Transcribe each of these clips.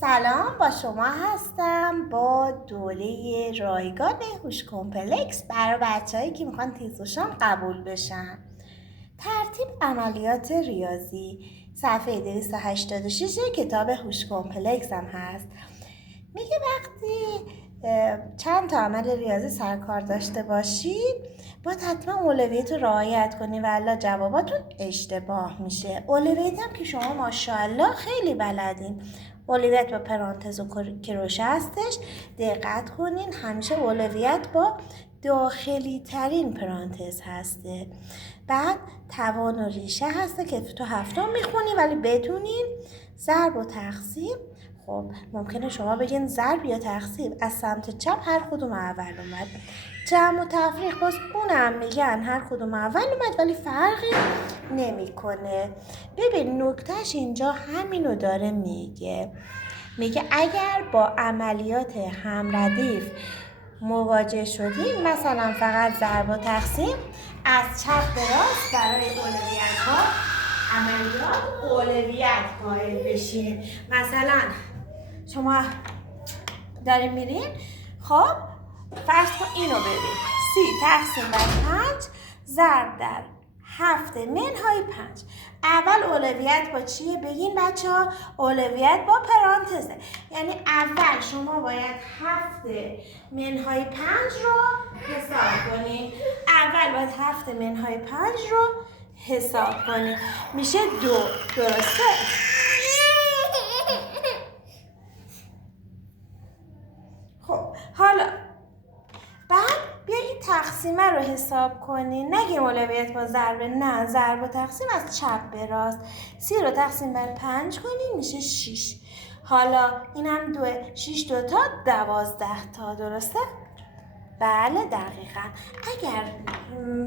سلام، با شما هستم با دوره رایگان هوش کمپلکس برای بچه‌هایی که میخوان تیزهوشان قبول بشن. ترتیب عملیات ریاضی صفحه 286 کتاب هوش کمپلکس هم هست. میگه وقتی چند تا عمل ریاضی سرکار داشته باشید باید حتما اولویت رو رعایت کنید و الا جواباتون اشتباه میشه. اولویت هم که شما ماشاءالله خیلی بلدین. اولویت با پرانتز و کروشه هستش. دقت کنین همیشه اولویت با داخلی ترین پرانتز هسته. بعد توان و ریشه هسته که تو هفتم میخونی ولی بدونین ضرب و تقسیم. خب ممکنه شما بگین ضرب یا تقسیم از سمت چپ هر کدوم اول اومد. جمع و تفریق باز اونم میگن هر کدوم اول اومد ولی فرقی نمیکنه. ببین نکتهش اینجا همینو داره میگه اگر با عملیات همردیف مواجه شدیم مثلا فقط ضرب و تقسیم از چپ به راست برای اولویت ها عملیات اولویت قائل بشین. مثلا شما دارین میرین خب فرض کن اینو ببین 30 × 5 ضرب در 7 منهای 5. اول اولویت با چیه بگین بچه ها؟ اولویت با پرانتزه، یعنی اول شما باید 7 منهای 5 رو حساب کنین. اول باید 7 منهای 5 رو حساب کنین میشه 2. درسته؟ خب حالا بعد بیا این تقسیمه رو حساب کنین. نگیم اولویت با ضرب، نه، ضرب و تقسیم از چپ به راست. 30 رو تقسیم بر 5 کنیم میشه 6. حالا اینم 2. 6 دوتا 12 تا. درسته؟ بله دقیقا. اگر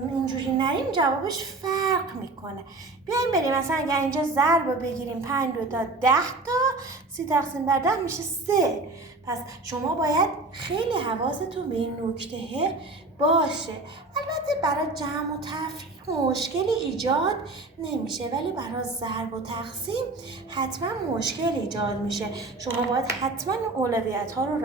اینجوری نریم جوابش فرق میکنه. بیایم بریم مثلا اگر اینجا ضرب رو بگیریم 5 دوتا 10 تا 30 تقسیم بر 10 میشه 3. پس شما باید خیلی حواستون به این نکته باشه. البته برای جمع و تفریق مشکلی ایجاد نمیشه ولی برای ضرب و تقسیم حتما مشکل ایجاد میشه. شما باید حتما اولویت ها رو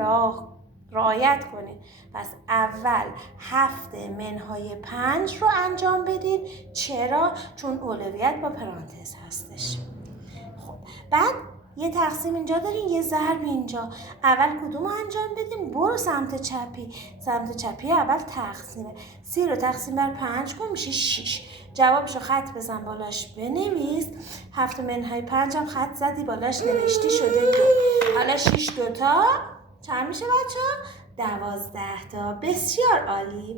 رعایت کنید. پس اول 7 منهای 5 رو انجام بدید. چرا؟ چون اولویت با پرانتز هستش. خب بعد یه تقسیم اینجا داریم یه ضرب اینجا. اول کدوم رو انجام بدیم؟ برو سمت چپی. سمت چپی اول تقسیمه. 30 رو تقسیم بر 5 کن میشه 6. جوابشو خط بزن بالاش بنویس. 7 منهای 5 هم خط زدی بالاش نوشتی شده 2. حالا 6 دوتا چند میشه بچه ها؟ 12 تا. بسیار عالی.